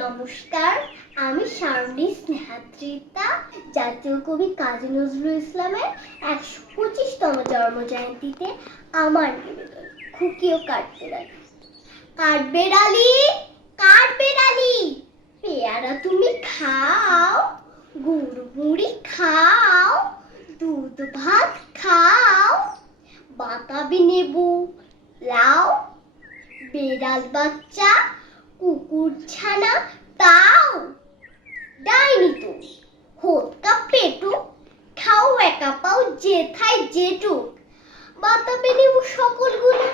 নমস্কার, আমি শারমিন স্নেহাদ্রিতা জাতীয় কবি কাজী নজরুল ইসলামের ১২৫তম জন্মজয়ন্তীতে আমার নিবেদন খুকি ও কাঠবেড়ালি। কাঠবেড়ালি, কাঠবেড়ালি, পেয়ারা তুমি খাও, গুড় মুড়ি খাও, দুধ ভাত খাও, বাতাবি লেবু লাও, বেড়াল বাচ্চা কুকুর ছানা তাও। ডাইনি তুমি হোতকা পেটু, খাও একা পাও যেথায় যেটুক। বাতাবি লেবু সকলগুলো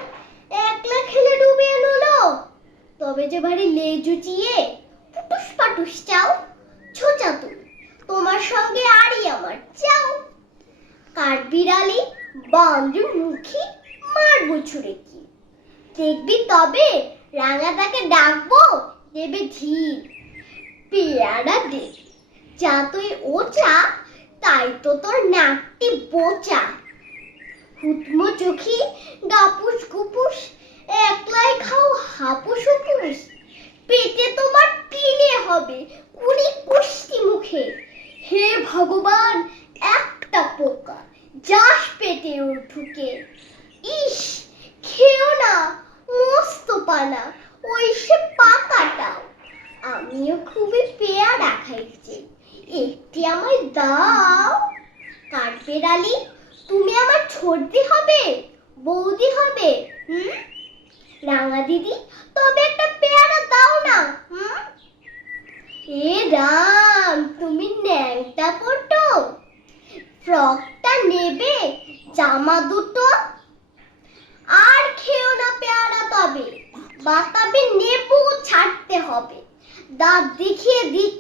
একলা খেলে ডুবিয়ে নিলো, তবে যে ভারী লেজ উঁচিয়ে পুটুস পাটুস চাও। ছোচা তুমি, তোমার সঙ্গে আরই আমার চাও। কাঠবিড়ালি বাঁদর মুখী, মারবো ছুঁড়ে কি, দেখবি তবে রাঙাটাকে ডাকবো দেবে ধীর। পেয়ারা দে, যা তুই ওচা, তাই তো তোর নাকটি বোচা। হুতমো চোখি গাপুস গুপুস, একলাই খাও হাপুস হুপুস। পেটে তোমার পিলে হবে কুড়ি কুষ্টি মুখে। হে ভগবান, একটা পোকা যাস পেটে ওর ঢুকে। ইস, খেও না মস্ত পানা, ওই সে পাকাটাও। আমিও খুবই পেয়ারা খাইছি, একটি আমায় দাও। কাঠবেড়ালি, তুমি আমার ছোটদি হবে, বৌদি হবে। রাঙা দিদি, তবে একটা পেয়ারা দাও না। এ রাম, তুমি ন্যাংটা পটো, ফ্রকটা নেবে, জামা দুটো। আর খেও না পেয়ারা তবে, বাতাবি লেবু ছাড়তে হবে। দাঁত দেখিয়ে দিচ্ছি